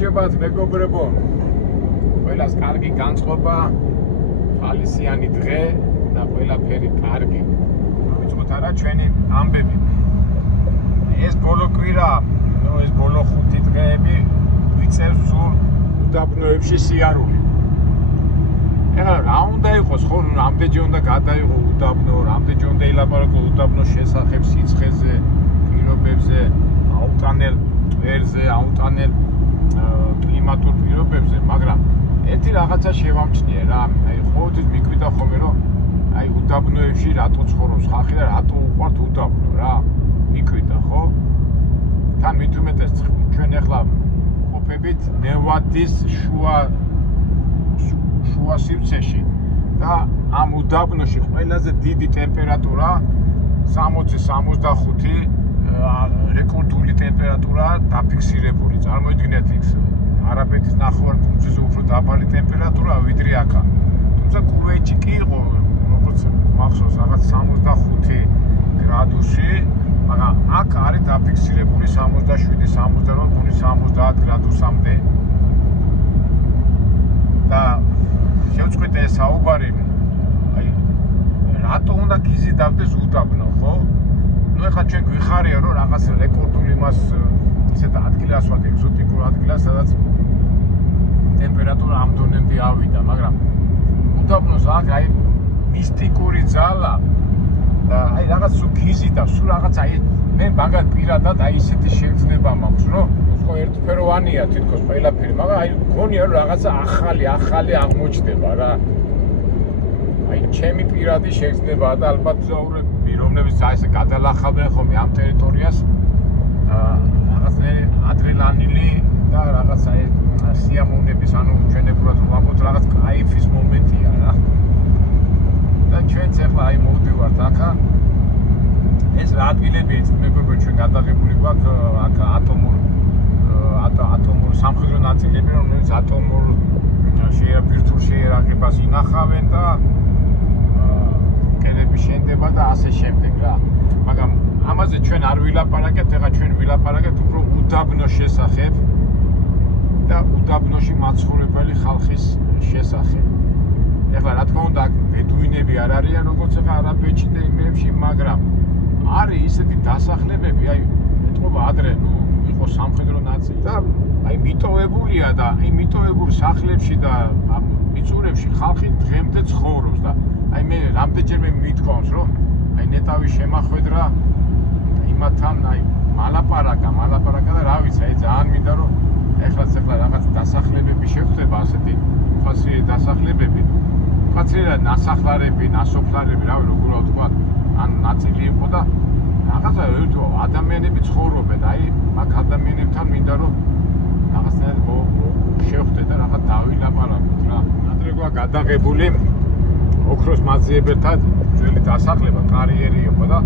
გამარჯობათ მეგობრებო. ყველას კარგი განწყობა, ხალისიანი დღე და ყველაფერი კარგი. ვიცხოთ არა ჩვენი ამბები. ეს ბოლო კვირა, ეს ბოლო 5 დღეები ვიწევს სულ უდაბნოებში სიარული. ეხლა რა უნდა იყოს ხო, რამდენჯერ უნდა გადაიღო უდაბნო, რამდენჯერ უნდა ელაპარაკო უდაბნოს შესახებ სიცხეზე, პირობებზე, აუტანელ ტვერზე, აუტანელ კლიმატურ პირობებზე, მაგრამ ერთი რაღაცა შევამჩნიე რა, აი ყოველთვის მიკვირდა ხოლმე რომ აი უდაბნოებში რატო ცხოვრობს ხალხი და რატო უყვართ უდაბნო რა, მიკვირდა ხო? თან მით უმეტეს ჩვენ ახლა ყოფებით ნევადის შუა სივრცეში და ამ უდაბნოში ყველაზე დიდი ტემპერატურა 60-65 რეკორდული ტემპერატურა დაფიქსირებული. წარმოიდგინეთ იქ არაბეთის ნახევარკუნძულზე უფრო დაბალი ტემპერატურა ვიდრე აქა. თუმცა კუვეიტში კი იყო როგორც მახსოვს რაღაც 65 გრადუსი, მაგრამ აქ არის დაფიქსირებული 67-68 გრადუსამდე. და შევწყვეტე ეს საუბარი, აი რატო უნდა გიზიდავდეს უდაბნო, ხო? ნუ ეხლა ჩვენ გვიხარია რომ რაღაც რეკორდული მას ისეთ ადგილას ვარ, ეგზოტიკურ ადგილას, სადაც ტემპერატურა ამ დონემდე ავიდა, მაგრამ უდაბნოს აქ აი მისტიკური ძალა და აი რაღაც სულ გიზიდავს, სულ რაღაც აი მე მაგათ პირადად აი ისეთი შეგრძნება მაქვს, რომ ხო ერთფეროვანია თითქოს ყველაფერი, მაგრამ აი მგონია რომ რაღაცა ახალი აღმოჩნდება რა. აი ჩემი პირადი შეგრძნებაა და ალბათ მგზავრები რომლებიც ასე გადალახავენ ხოლმე ამ ტერიტორიას რაღაცნაირი ადრენალინი და რაღაც აი სიამოვნების, ანუ ჩვენებურად ვამბობთ რაღაც кайფის მომენტია რა. და ჩვენც ახლა აი მოვდივართ აქა. ეს რა ადგილები ეცით მეგობრებო, ჩვენ გადაღებული გვაქვს აქ ატომურ სამხედრო ნაწილები, რომელიც ატომურ ბირთვულ შეიარაღებას ინახავენ და კედები შენდება და ასე შემდეგ რა. მაგრამ ამაზე ჩვენ არ ვილაპარაკებთ, ეხლა ჩვენ ვილაპარაკებთ უფრო უდაბნოს შესახებ და უდაბნოში მაცხოვრებელი ხალხის შესახებ. ეხლა რა თქმა უნდა ბედუინები არ არიან როგორც ეხლა არაბეთში და იმებში, მაგრამ არის ისეთი დასახლებები, აი ეთყობა ადრე ნუ იყო სამხედრო ნაწილი და აი მიტოვებულია და აი მიტოვებულ სახლებში და ამ მიწურებში ხალხი დღემდე ცხოვრობს და აი მე რამდენჯერმე მithქვამს რომ აი ნეტავი შემახვედრა იმათთან აი მალაპარაკა და რა ვიცი აი ძალიან მინდა რომ ეხლაც რაღაც დასახლებები შევხვდება ასეთი ფასი დასახლებები ფაცილად ნასახლარები, ნასოფლარები, რა ვიცი როგორ ვთქვა ან ნაწილი იყო და რაღაცა ერთო ადამიანები ცხოვრობენ, აი მაგ ადამიანებთან მინდა რომ რაღაცნაირად შევხვდე და რაღაც დავილაპარაკოთ რა. ადრე გვაქვს გადაღებული ოქროს მაძიებელთა ძველი დასახლება, კარიერი იყო და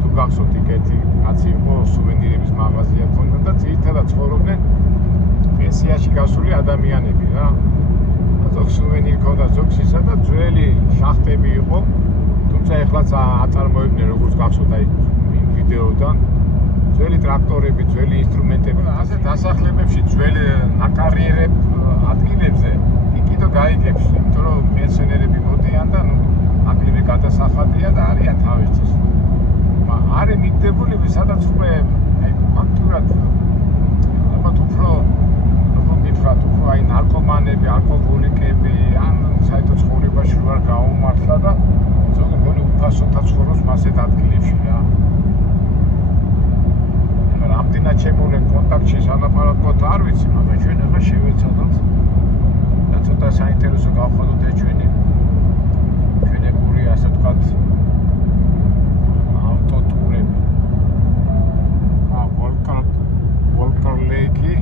თუ გახსოვთ იქ ერთი კაცი იყო, სუვენირების მაღაზია ჰქონდა და ძირითადად ცხოვრობდნენ პენსიაში გასული ადამიანები რა. ზოგ სუვენირი ჰქონდა, ზოგს ისა და ძველი შახტები იყო, თუმცა ეხლაც აწარმოებდნენ როგორც გახსოვთ აი იმ ვიდეოდან ძველი ტრაქტორები, ძველი ინსტრუმენტები, ასე დასახლებებში ძველი ნაკარიერებ ადგილებზე იქიდო გაიგებს, იმიტომ რომ პენსიონერები მოდიან და ნუ აკლიმი გადასახადია და არიან თავისთვის. არის მიგდებულები, სადაც უკვე აი ფაქტურად ალბათ უფრო როგორ გითხრათ, უფრო აი ნარკომანები, ალკოჰოლიკები, ან საერთოდ ცხოვრებაში ვარ გაუმართლა და ზოგი მგონი უფასოთა ცხოვრობს მასეთ ადგილებში რა. რამდენად შემოვლენ კონტაქტში სალაპარაკოთ არ ვიცი, მაგრამ ჩვენ ახლა შევეცადოთ და ცოტა საინტერესო გავხადოთ ეს ჩვენებური ასე ვთქვათ ავტოტურები. ვოლკარ ლეიკი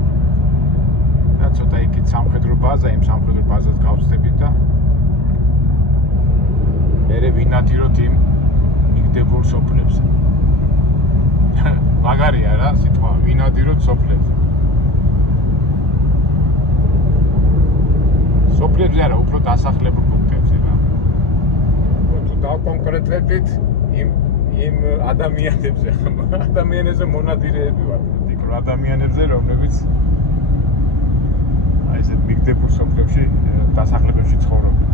და ცოტა იქით სამხედრო ბაზა, იმ სამხედრო ბაზას გავწდებით და მერე ვინადიროთ იმ მიგდებულ სოფლებზე. მაგარია რა სიტყვა, ვინადიროთ სოფლებზე. სოფლებზე არა, უფრო დასახლებულ პუნქტებზე რა. თუ დავკონკრეტებით იმ ადამიანებზე, ადამიანებზე მონადირეები ვართ, მიკრო ადამიანებზე, რომლებიც დიდებულ სოფლებში დასახლებებში ცხოვრობენ.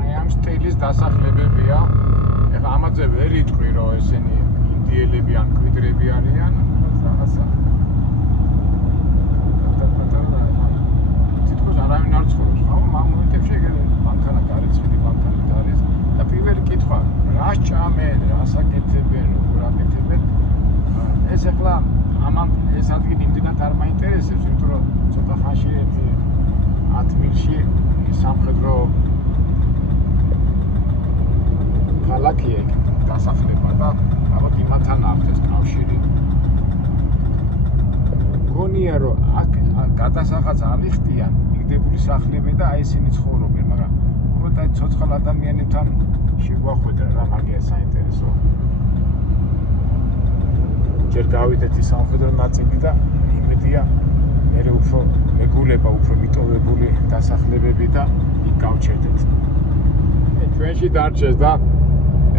აი ამ სტილის დასახლებებია. ეხლა ამაზე ვერ იტყვი, რომ ესენი ინდიელები ან კვიდრები არიან, რაღაცა. თითქოს არავინ არ ცხოვრობს. ხო, ამ მომენტებში ბანკანა გარეცხილი ბანკანით არის და პირველი კითხვა, რა სჭამენ, რას აკეთებენ, როგორ აკეთებენ. ეს ეხლა ეს ადგილი იმდენად არ მაინტერესებს, იმიტომ რომ ცოტა ხანში 10 მილში სამხედრო ქალაქია იქ დასახლება და ალბათ იმათთან აქვს ეს კავშირი. გონია რომ აქ გადასახადს არ იხდიან მიგდებული სახლები და აი ისინი ცხოვრობენ, მაგრამ უბრალოდ აი ცოცხალ ადამიანებთან შეგვახვედრა რა მაგია საინტერესო. ჯერ გავიდეთ ის სამხედრო ნაწილი და იმედია მერე უფრო მეგულება, უფრო მიტოვებული დასახლებები და იქ გავჩერდეთ. ჩვენში დარჩეს და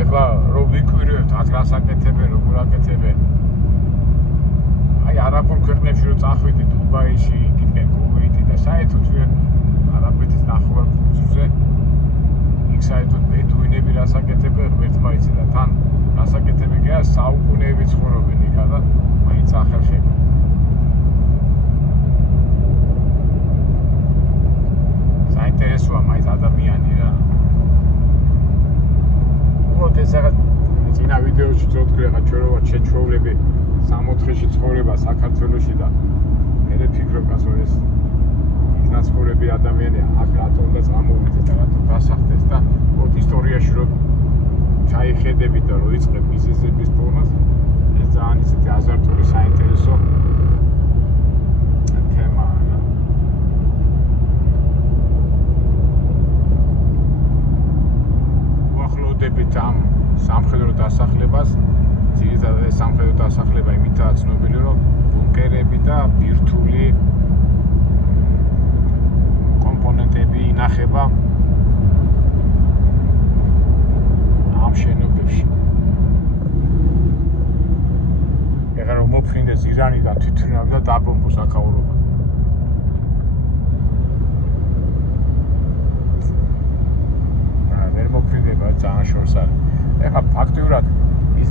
ეხლა რომ ვიკვირვებთ აქ რას აკეთებენ, როგორ აკეთებენ. აი არაბულ ქვეყნებში რომ წახვიდით დუბაიში, იქიდან კუვეითი და საერთოდ ჩვენ არაბეთის ნახევარკუნძულზე იქ საერთოდ ბედუინები რას აკეთებენ ღმერთმა იცოდა თან რას აკეთებენ კი არა საუკუნეები ცხოვრობენ იქა და მაინც ახერხებენ. საინტერესოა მაინც ადამიანი რა. უბრალოდ ეს რაღაც წინა ვიდეოში წოდქვი რა ჩვენ რო შეჩვეულები 64-ში ცხოვრება საქართველოში და მე ვფიქრობ რომ ეს იქნაცხოვრები ადამიანია აქ რატომ უნდა წამოვიდეს და რატომ დასახლდეს და უბრალოდ ისტორიაში რომ ჩაიხედებით და რო იწყებ მიზეზების ფორმას ეს ძალიან ისეთი აზარტული საინტერესო თემაა რა. ვახლოვდებით ამ სამხედრო დასახლებას. ძირითადად ეს სამხედრო დასახლება იმითაა ცნობილი, რომ ბუნკერები და ბირთვული კომპონენტები ინახება ამ შენობებში. ეხლა რომ მოფხინდეს ირანიდან თვითონავ და დაბომბოს აქაურობა. ვერ მოფხინდება ძალიან შორს არის. ეხლა ფაქტიურად ის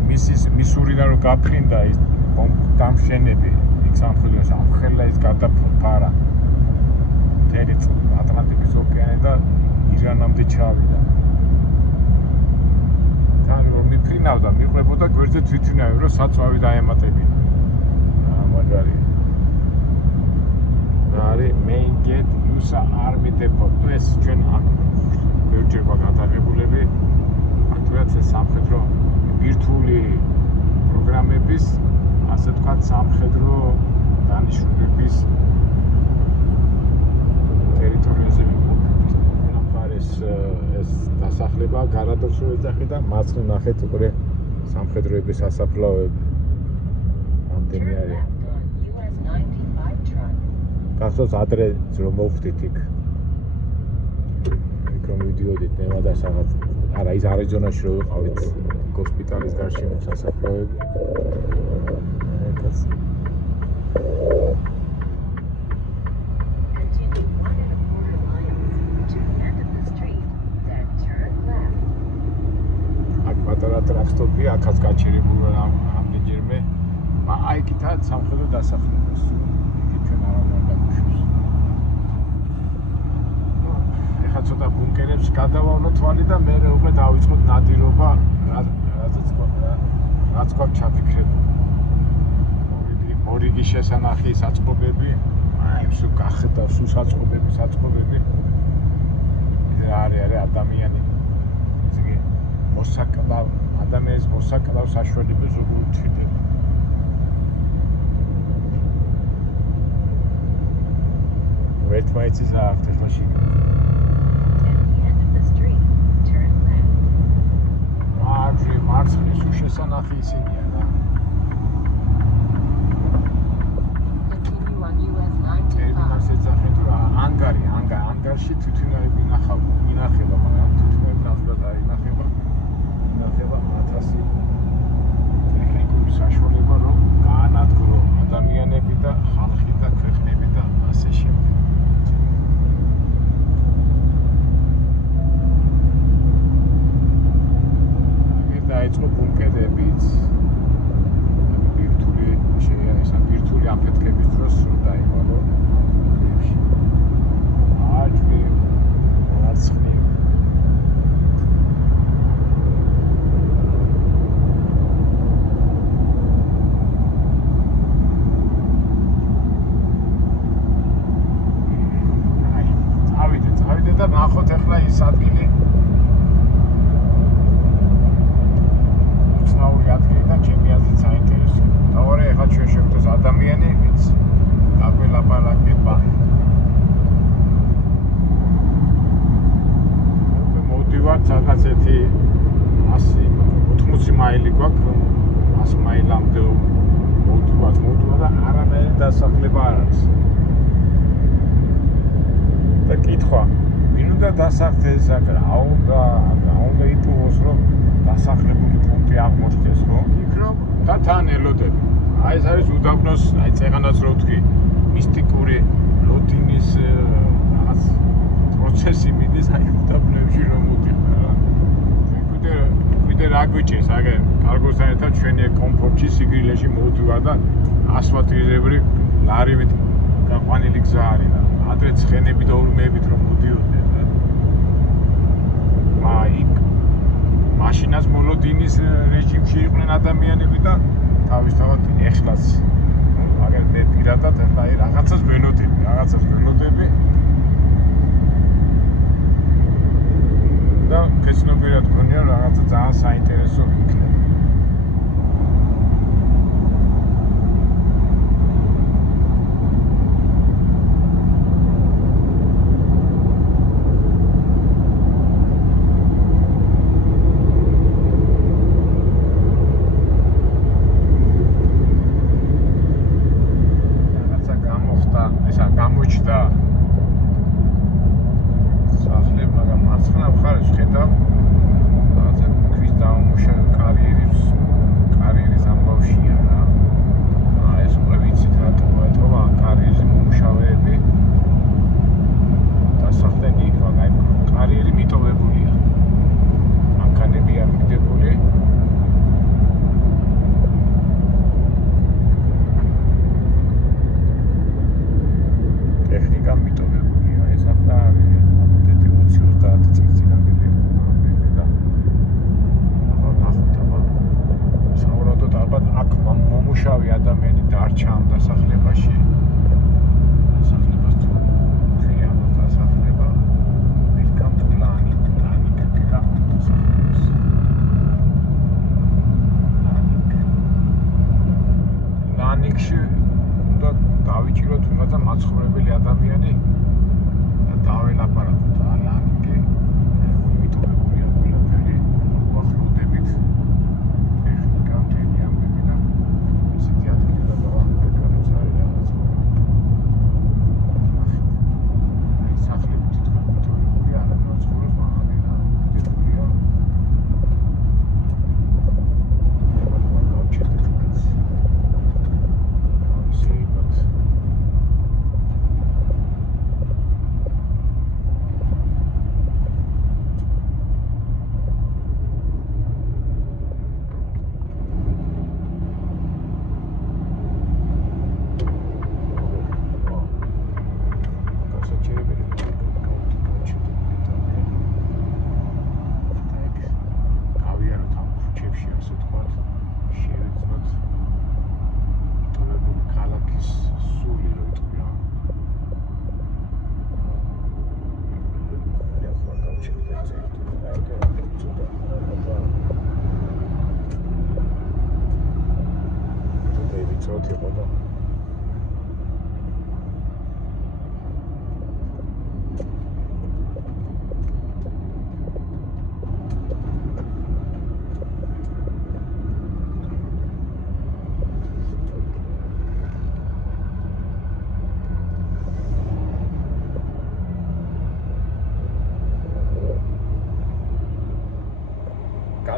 მისურიდან რომ გაფრინდა ის დამშენები იქ სამხედროში ამხელა ის გადაფარა მთელი ატლანტიკის ოკეანე და ირანამდე ჩავიდა. თან რომ მიფრინავდა მიყვებოდა გვერდზე თვითონავი რომ საწვავი დაემატებინა. მაგარი არის main gate USA army depot. ეს ჩვენ აქ ბევრჯერ გადაღებულები ფაქტობრივად ეს სამხედრო ბირთვული პროგრამების, ასე ვთქვათ, სამხედრო დანიშნულების ტერიტორიაზე ვიმყოფებთ. ნახარ ეს დასახლება გარადოს რო ეძახი და მარცხნივ ნახეთ უკვე სამხედროების სასაფლაოები. ამდენი არის. გახსოვს ადრე რომ მოვხდით იქ. იქ რომ ვიდიოდით ნევადას რაღაც არა ის არიზონაში რო ვიყავით ჰოსპიტალის გარშემო სასაფლაოები. აქ პატარა ტრაქტორი აქაც გაჩერებული ამდენჯერმე. აი იქითაა სამხედრო დასახლებას. იქით ჩვენ არავინ არ დაგვიშვებს. ეხლა ცოტა ბუნკერებს გადავავლოთ თვალი და მე უკვე დავიწყოთ ნადირობა რაც გვაქვს ჩაფიქრებული. მორიგი შესანახი საწყობები, აი სულ გახედა სულ საწყობები. არის ადამიანი. ისე მოსაკლავ ადამიანის მოსაკლავ საშუალებას როგორ თვითონ. ვერთმაიცის აღთეს მაშინ. მარცხნივ სულ შესანახი ისინია რა. ტერმინალს ეძახით რომ ანგარში თვითონავები ინახება, მაგრამ თვითონავები ნამდვილად არ ინახება 1000 ტექნიკური საშუალება რომ გაანადგურო ადამიანები და ხალხი და ქვეყნები და ასე შემდეგ. და ნახოთ ახლა ის ადგილი. უცნაური ადგილი და ჩემი აზრით საინტერესო. თავარი ახლა ჩვენ შევხვდეთ ადამიანი, ვინც დაგველაპარაკება. მოდივართ რაღაცეთი 180 მაილი გვაქვს, 100 მაილამდე მოდივართ და არანაირი დასახლება არ არის. და კითხვა, ვინ უნდა დასახლდეს აქ, რა უნდა იპოვოს, რომ დასახლებული პუნქტი აღმოჩნდეს, ხო? იქ და თან ელოდები. აი ეს არის უდაბნოს, აი წეღანაც რო ვთქვი, მისტიკური ლოდინის რაღაც პროცესი მიდის აი უდაბნოებში რომ მოდიხარ რა. კიდე რა გვიჭირს, აგერ კარგოსთან ერთად ჩვენი კომფორტში, სიგრილეში მოვდივარ და ასფალტირებრი ლარივით გაყვანილი გზა არის და ადრე ცხენები და ორმეებით რომ მოდიოდნენ რა. იქ მაშინაც მოლოდინის რეჟიმში იყვნენ ადამიანები და თავისთავად ეხლაც აგერ მე პირადად ახლა რაღაცას ველოდები და ქეცნობიერად გქონია რაღაცა ძალიან საინტერესო იქნება.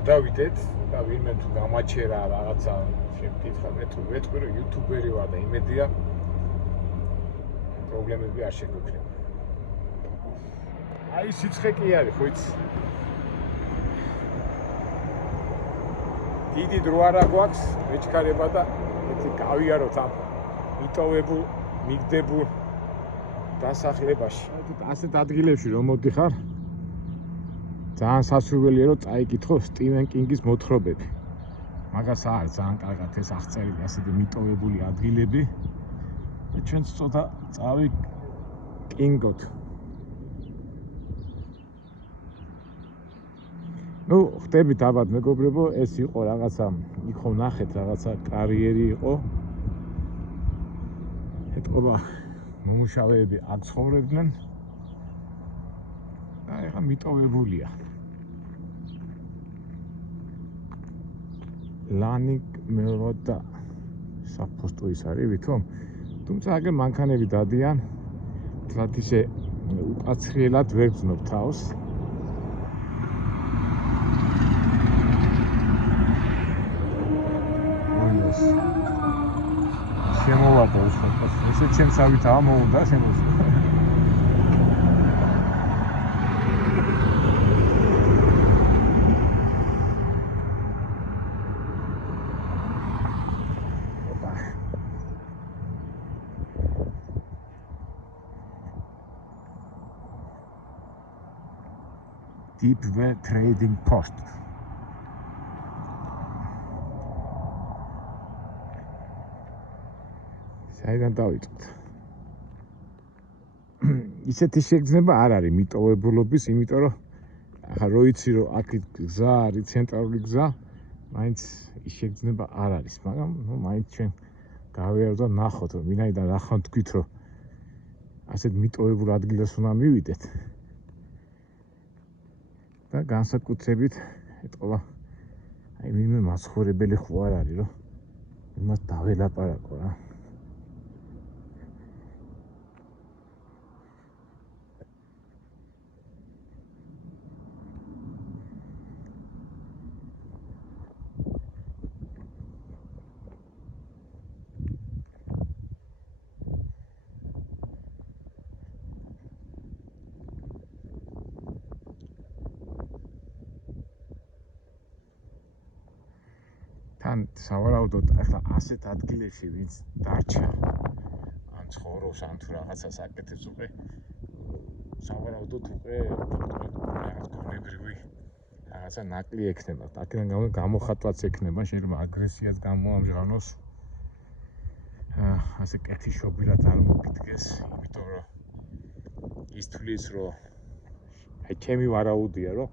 გადავიდეთ და ვინმე თუ გამაჩერა რაღაცა შემკითხა მე თუ ვეთქვი რომ იუთუბერი ვარ და იმედია პრობლემები არ შეგვექნება. აი სიცხე კი არის ხო იცი? დიდი დრო არა გვაქვს მეჩქარება და ეთი გავიაროთ ამ მიტოვებულ მიგდებულ დასახლებაში. ასეთ ადგილებში რომ მოდიხარ ძალიან სასურველია რომ წაიკითხო სტივენ კინგის მოთხრობები. მაგას არის ძალიან კარგად ეს აღწერილი ასეთი მიტოვებული ადგილები და ჩვენც ცოტა წავიკინგოთ. ნუ ხდებით ალბათ მეგობრებო, ეს იყო რაღაცა, იქ ნახეთ რაღაცა კარიერი იყო. ეთყობა მომუშავეები აქ ცხოვრობდნენ. და ეხლა მიტოვებულია. ლანიკ მელოდა საფოსტო ის არის ვითომ? თუმცა აგერ მანქანები დადიან. თლათ ისე უკაცრიელად ვერ გძნობ თავს. შემოვარდა უცხოეთს. ესე ჩემს ავითაა მოუნდა შემოსვა. Deepwell Trading Post. საიდან დავიწყოთ? ისეთი შეგრძნება არ არის მიტოვებულობის, იმიტომ რომ ახლა რო იცი რომ აქ გზა არის, ცენტრალური გზა, მაინც ის შეგრძნება არ არის, მაგრამ ნუ მაინც ჩვენ გავიაროთ და ნახოთ, რომ ვინაიდან ახლა თქვით, რომ ასეთ მიტოვებულ ადგილას უნდა მივიდეთ. და განსაკუთრებით ეთყობა აი ვინმე მაცხოვრებელი ხო არ არის, რომ იმას დაველაპარაკო რა. თან სავარაუდოდ ახლა ასეთ ადგილებში ვინც დარჩა ან ცხოვრობს ან თუ რაღაცას აკეთებს უკვე სავარაუდოდ უკვე რაღაც გონებრივი რაღაცა ნაკლი ექნება. აქედან გამოხატვაც ექნება, შეიძლება აგრესიაც გამოამჟღავნოს. ასე კეთილშობილად არ მოგიდგეს, იმიტომ რომ ის თulis რომ აი ჩემი ვარაუდია, რომ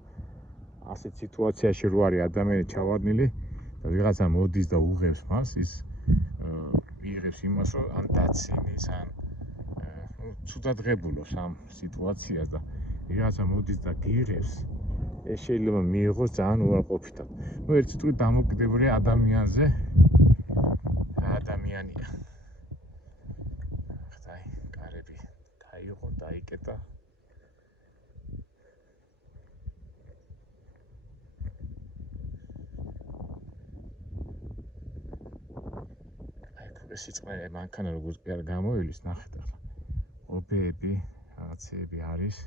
ასეთ სიტუაციაში რო არის ადამიანი ჩავარდნილი და ვიღაცა მოდის და უღებს მას, ის იღებს იმას, რომ ან დაცინის, ან ცუდად ღებულობს ამ სიტუაციას და ვიღაცა მოდის და გიღებს, ეს შეიძლება მიიღოს ძალიან უარყოფითად. ნუ ერთ სიტყვით დამოკიდებულია ადამიანზე. რა ადამიანია. ხთაი, კარები გაიღო, დაიკეტა. სიწყე მანქანა როგორც კი არ გამოივლის, ნახეთ ახლა. ობეები, რაღაცეები არის.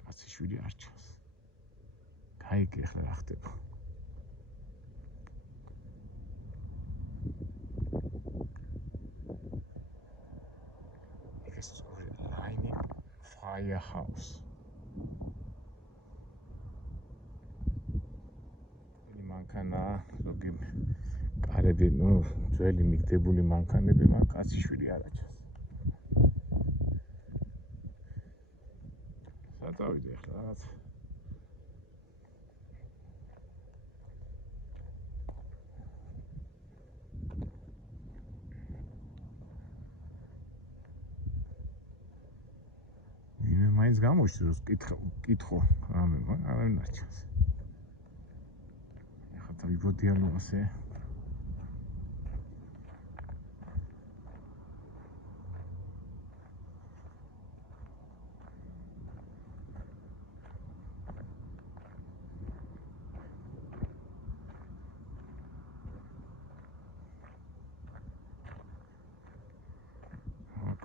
კაცი შვილი არ ჩანს. გაიგე ახლა რა ხდება. ეს სწორი ლაინინგ firehouse. მანქანა ზოგი კარები, ნუ ძველი მიგდებული მანქანები, მაგრამ კაცი შვილი არ აჩანს. სადავიდე ახლა რაღაც მე მაინც გამოჩნდა რომ კითხო რამე, მაგრამ არავინ არ ჩანს. ახლა დავიბოდიან ასე.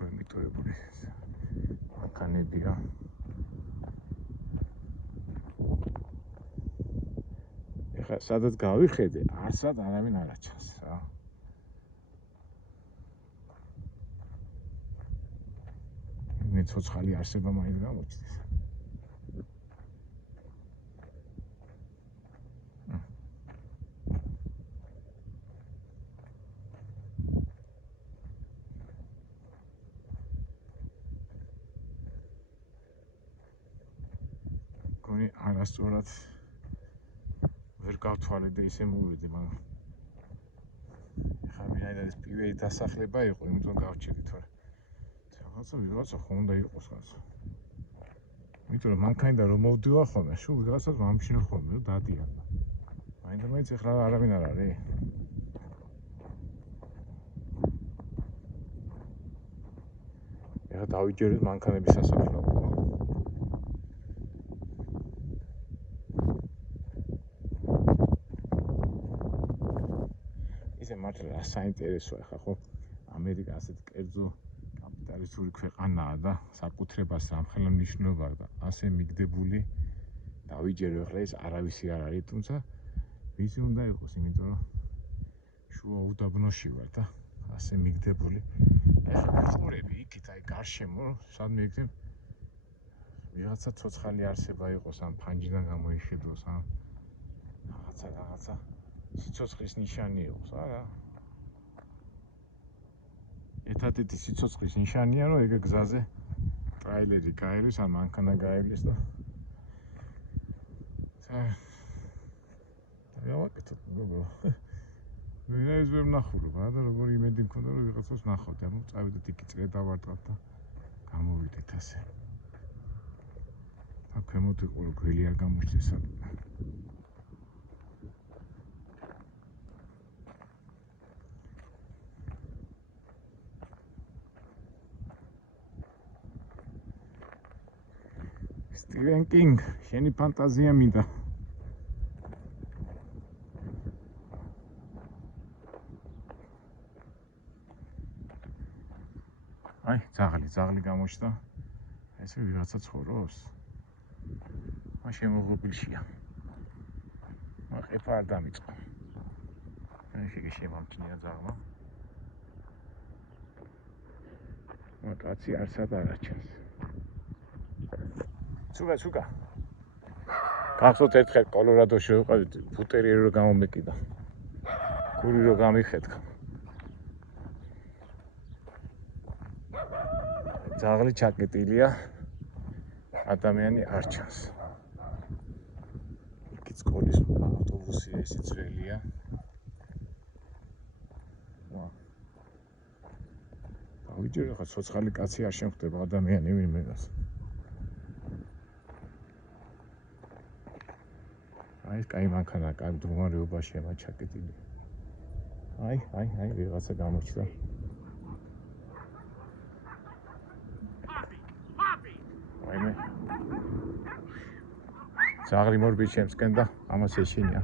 მიტოვებული მანქანებია. ეხლა სადაც გავიხედე, არსად არავინ არ აჩანს რა. მე ცოცხალი არსება მაინც გამოჩნდეს. მგონი არასწორად ვერ გავთვალე და ისე მოვედი, მაგრამ ხა მინდა ეს პირველი დასახლება იყო, იმიტომ გავჩერდი თორე რაღაცა ხომ უნდა იყოს რაღაცა. იმიტომ რომ მანქანიდან რომ მოვდივარ ხოლმე, სულ ვიღაცას ვამჩნევ ხოლმე, რომ დადიან. მაინც ეხლა არავინ არ არის. ეხლა დავიჯერეთ მანქანების სასაფლაო. ისე მართლა რა საინტერესოა ხა ხო? ამერიკა ასეთი კერძო კაპიტალისტური ქვეყანაა და საკუთრებას ამხელა მნიშვნელობა და ასე მიგდებული დავიჯერო ახლა ეს არავისი არ არის, თუმცა ვისი უნდა იყოს, იმიტომ რომ შუა უდაბნოში ვარ და ასე მიგდებული. ახლა ვიწურები იქით, აი გარშემო, სადმე იქნებ ვიღაცა ცოცხალი არსება იყოს, ამ ფანჯიდან გამოიხედოს, ან რაღაცა სიცოცხლის ნიშანი იყოს, არა? ერთადერთი სიცოცხლის ნიშანია, რომ ეგ გზაზე ტრაილერი გაივლის, ან მანქანა გაივლის და გავაკეთოთ, გოგო. ვინაის ვერ ვნახულობ, და როგორი იმედი მქონდა, რომ ვიღაცას ვნახავთ, ანუ წავიდეთ იქ წრე დავარტყავთ და გამოვიდეთ ასე. და ქვემოთ იყო რომ გველი არ გამოჩნდეს. Stephen King, შენი ფანტაზია მინდა. აი, ძაღლი გამოჩნდა. ესე ვიღაცა ცხოვრობს. მან შემოღობილშია. ყეფა არ დამიწყო. ესე შემამჩნია ძაღლმა. კაცი არსად არ აჩენს. ცუგა. გახსოვთ ერთხელ კოლორადოში ვიყავით, ფუტერიერი რო გამომეკიდა. გური რო გამიხეთქა. ძაღლი ჩაკეტილია, ადამიანი არ ჩანს. იქ სკოლის ავტობუსი ესე ძველია. დავიჯერე ხა ცოცხალი კაცი არ შემხვდება ადამიანი ვინმეს. აი, კაი მანქანა, კაი მდგომარეობაშია მათ ჩაკეტილი. აი, ვიღაცა გამოჩნდა. აიმე. ძაღლი მორბი შემსკენ და ამას ეშინია.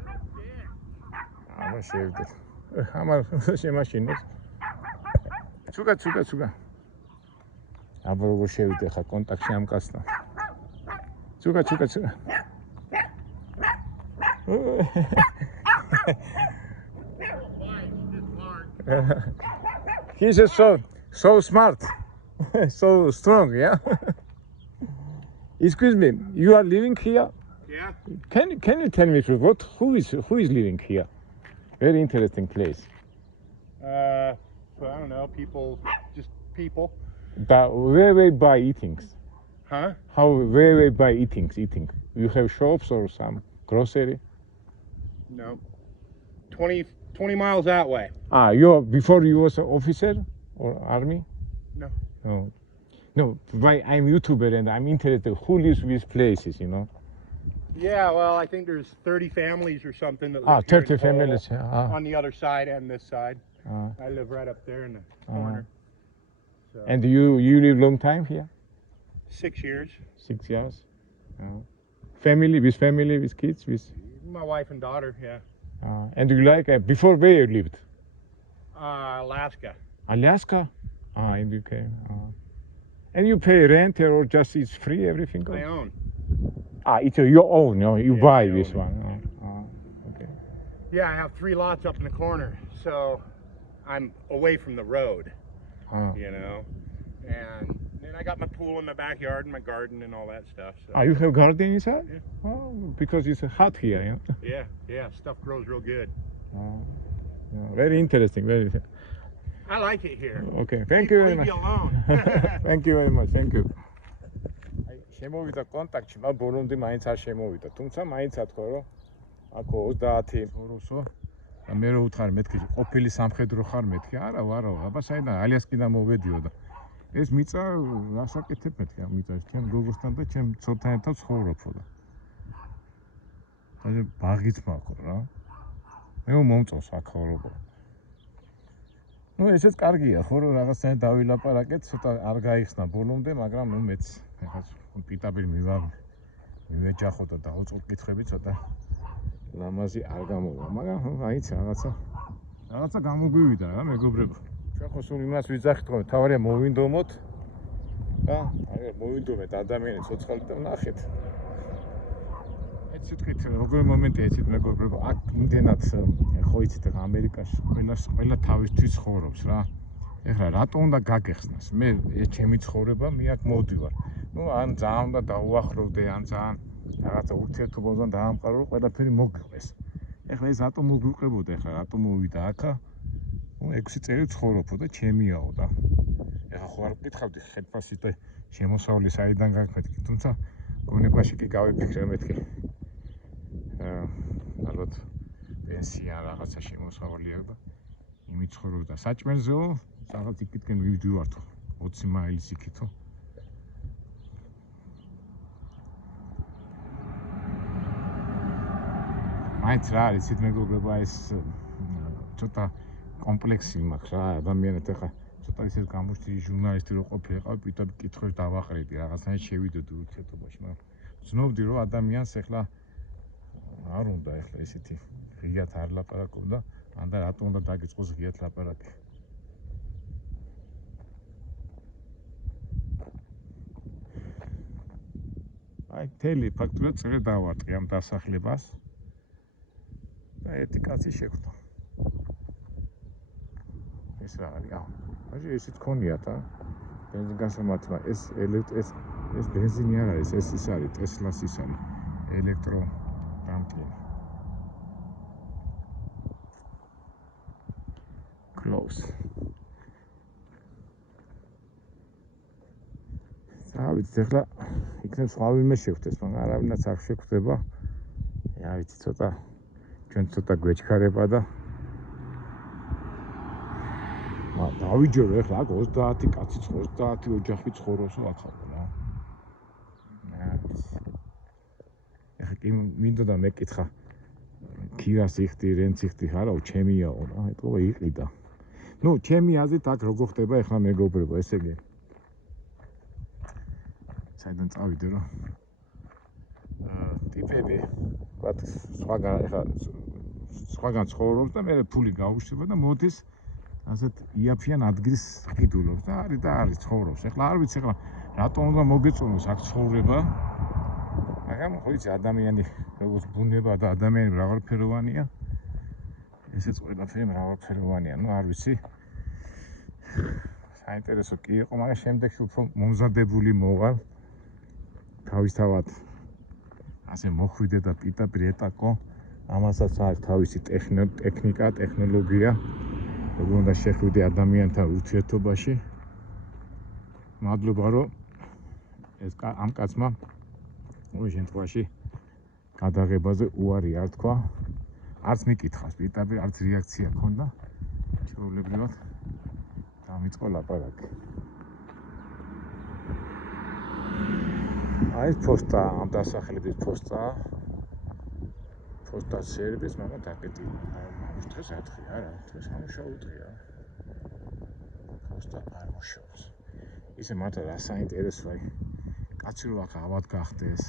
ამას შევიდეთ. ამას შემაშინეს. ცუგა. აბა როგორ შევიდე ხა კონტაქტში ამ კაცთან. ცუგა. He's so smart, so strong, yeah. Excuse me, you are living here? Yeah. Can you tell me who is living here? Very interesting place. So I don't know, just people. But where we buy eatings? Huh? Where we buy eating? You have shops or some grocery? No. 20 miles that way. Before you was an officer or army? No. No, I'm YouTuber and I'm interested who lives with places, you know. Yeah, well, I think there's 30 families or something that live here 30 in total, families. on the other side and this side. I live right up there in the corner. So, And you live long time here? 6 years. 6 years. Family, with kids, with. My wife and daughter, yeah. And you like before where you lived? Alaska. Alaska? In the UK. And you pay rent or just it's free everything? I own. It's your own. You buy I this own one. Okay. Yeah, I have 3 lots up in the corner, so I'm away from the road, you know. And then I got my pool in my backyard and my garden and all that stuff. So. You have garden inside? Yeah. Because it's hot here, yeah? Yeah, stuff grows real good. Very interesting, I like it here. Okay, thank you very much. Leave you alone. Thank you very much, thank you. შემოვიდა კონტაქტში, მაგრამ ბოლომდე მაინც არ შემოვიდა. თუმცა მაინც ათქვა, რომ აქო 30 ხოროსო და მე რო უთხარ მეთქი ყოფილი სამხედრო ხარ მეთქი არა აბა საიდან ალიასკიდან მოვედიო და ეს მიწა რასაკეთებ მეთქი ამ მიწას ჩემ გოგოსთან და ჩემ ცოლთან ერთად ცხოვრობო და აი ბაღიც მაქვს რა მე მომწონს აქაურობა ну ესეც კარგია ხო რომ რაღაცნაირად დავილაპარაკეთ ცოტა არ გაიხსნა ბოლომდე მაგრამ ну მეც ეხლა პიტაბիր მივეჯახო და დაუწყო კითხვები ცოტა ლამაზი არ გამოვა, მაგრამ აიც რაღაცა გამოგვივიდა რა მეგობრებო. ჩვენ ხო სულ იმას ვიძახით რომ თავარია მოვინდომოთ და აი მოვინდომეთ ადამიანი ცოცხალი და ნახეთ. ეს სიტყვით როგორი მომენტია ეცით მეგობრებო, აქ იმდენად ხო იცით ახლა ამერიკაში ყველა თავისთვის ცხოვრობს რა. ეხლა რატო უნდა გაგეხსნას? მე ეს ჩემი ცხოვრება, მე აქ მოვდივარ. ну ან ძალიან უნდა დაუახლოვდე, ან ძალიან რაღაცა ურთიერთობასთან დაამყარო რომ ყველაფერი მოგიყვეს. ეხლა ეს რატომ მოგვიყვებოდა, ეხლა რატომ მოვიდა აქა? ну 6 წელი ცხოვრობო და ჩემიაო და ეხლა ხო არ ვკითხავდი ხელფასი და შემოსავალი საიდან გაქვს, თუმცა გონებაში კი გავიფიქრე მეთქი. ალბათ პენსია რაღაცა შემოსავალი აქვს და იმით ცხოვრობ და საჭმელზეო რაღაც იქითკენ მივდივართ 20 მაილის იქითო. მაინც რა არის იცით მეგობრებო ეს ცოტა კომპლექსი მაქვს რა ადამიანად ახლა ცოტა ისეთ გამოჩნდი ჟურნალისტი რო ყოფილიყავ პიტად კითხვებს დავაყრედი რაღაცნაირად შევიდოდი ურთიერთობაში მაგრამ ვცნობდი რომ ადამიანს ახლა არ უნდა ახლა ესეთი ღიად არ ლაპარაკობდა ან და რატო უნდა დაგიწყოს ღიად ლაპარაკი აი თელი ფაქტურად წრე დავარტყი ამ დასახლებას და ერთი კაცი შეხვდა ეს რა არის აი ესეც ქონიათ ბენზინ გასამართმა ეს ბენზინი არ არის ეს ის არის ტესლას ის არის ელექტრო დამტკინი close ვიცი ახლა იქნებ სხვა ვინმე შევხვდეს მაგრამ არავინაც არ შეხვდება რა ვიცი ცოტა ჩვენ ცოტა გვეჩქარება და დავიჯერო ახლა აქ 30 კაცი 30 ოჯახი ცხოვრობს ახლა რა ახლა კი მინდოდა მეკითხა ქირას იხდი რენც იხდი ხარაო ჩემიაო რა ეტყობა იყიდა ну ჩემი აზრით აქ როგორ ხდება ახლა მეგობრებო ესე იგი საიდან წავიდე რომ ტიპები ვთქვათ სხვაგან ცხოვრობს და მე ფული გაუშვება და მოდის ასეთ იაფიან ადგილს ყიდულობს და არის ცხოვრობს ახლა არ ვიცი ახლა რატომ უნდა მოგეწონოს აქ ცხოვრება მაგრამ ხო იცი ადამიანი როგორც ბუნება და ადამიანი მრავალფეროვანია ესეც ყველაფერი მრავალფეროვანია ну არ ვიცი საინტერესო კი იყო მაგრამ შემდეგში უფრო მომზადებული მოვალ თავისთავად ასე მოხვიდე და პიტაპირ ეტაკო ამასაც არის თავისი ტექნიკა ტექნოლოგია როგორ უნდა შეხვიდე ადამიანთან ურთიერთობაში მადლობა რომ ეს ამ კაცმა ორი შემთხვევაში გადაღებაზე უარი არ თქვა არც მიკითხავს პიტაპირ არც რეაქცია ქონდა ჩვეულებრივად დამიწყო ლაპარაკი აი პოსტა ამ დასახლების პოსტა სერვის მაგრამ დაკეტილი დღეს ათხრი არა დღეს ამუშავო დღეა პოსტა არ მუშაობს ისე მარტო რა საინტერესოა კაცი რო აქ ავად გახდეს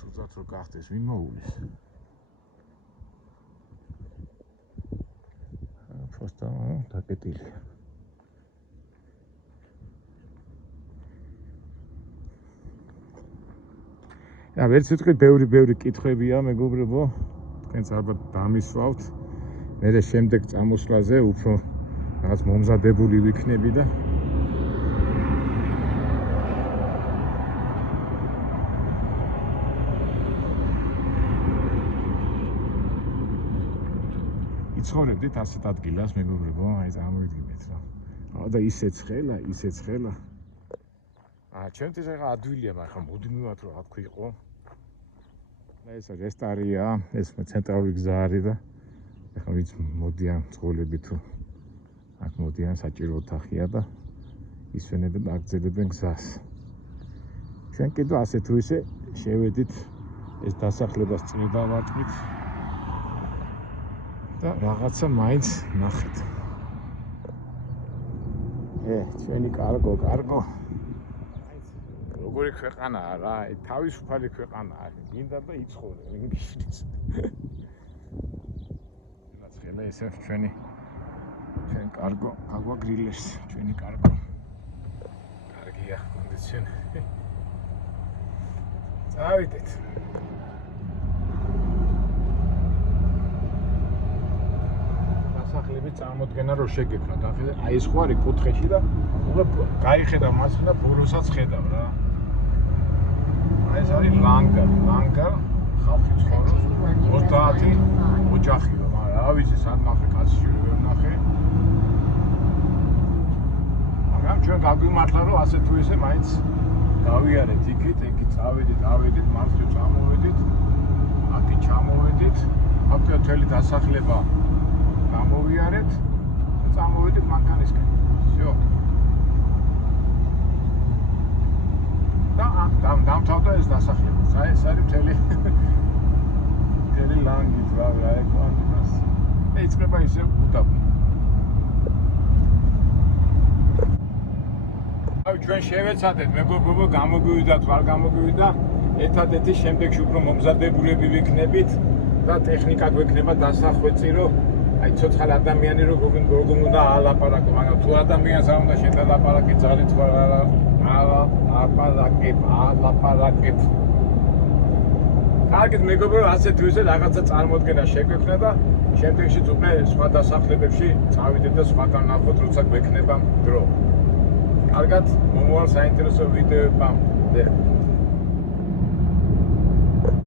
ცუდად რო გახდეს ვინ მოულის პოსტა დაკეტილია რა ვერც ვიტყვი ბევრი კითხვებია მეგობრებო თქვენც ალბათ დამისვავთ მე შემდეგ წამოსვლაზე უფრო რაღაც მომზადებული ვიქნები და იცხოვრებდით ასეთ ადგილას მეგობრებო აი წარმოვიდგინეთ რა და ისე ცხელა ჩემთვის ახლა ადვილია, მაგრამ მუდმივად რომ აქ ვიყო. ეს რესტარია, ეს ცენტრალური გზა არის და ახლა ვინც მოდიან მძღოლები თუ აქ მოდიან საჭირო ოთახია და ისვენებენ და აგრძელებენ გზას. ჩვენ კიდევ ასე თუ ისე შევედით ეს დასახლებას წინ დავაჭმით და რაღაცა მაინც ნახეთ. ჩვენი კარგო. როგორი ქვეყანაა რა, თავისუფალი ქვეყანაა. გინდა და იცხოვრე, ვინ გიშლის. ნაცხელა ესე ჩვენი კარგო აგვაგრილეს, ჩვენი კარგო. კარგია კონდიციონერი. წავიდეთ. დასახლების წარმოდგენა რო შეგექმნათ, აი ეს ხო არის კუთხეში და გაიხედა მასში და ბოროსაც ხედავ რა. ეს არის ლანგა, ხალხი ცხოვრობს, 30 ოჯახია, მაგრამ რა ვიცი, სად ნახე კაცი ვერ ნახე. მაგრამ ჩვენ გაგვიმართლა რომ ასე თუ ისე მაინც გავიარეთ იქით წავედით, მარცხნივ წამოვედით, აქ ჩამოვედით, აფრთხილად მთელი დასახლება გამოვიარეთ და წამოვედით მანქანისკენ. всё. და დამთავრდა ეს დასახლება. ეს არის მთელი ლანგით რა ეკვანტას. და იწყება ისე უდაბნო. ჩვენ შევეცადეთ, მეგობრებო, გამოგვივიდათ, არ გამოგვივიდა. ერთადერთი შემდეგში უფრო მომზადებულები ვიქნებით და ტექნიკა გვექნება დასახვეწი, რომ აი ცოცხალ ადამიანი როგორ უნდა ალაპარაკო, მაგრამ თუ ადამიანს არ უნდა შედალაპარაკი ძალით ალაპარაკებ. კარგით მეგობრებო, ასე თუ ისე რაღაცა წარმოდგენა შეგვექნა და შემდეგში უკვე სხვა დასახლებებში წავიდეთ და სხვაგან ნახოთ, როცა გვექნება დრო. კარგად, მომავალ საინტერესო ვიდეოებამდე.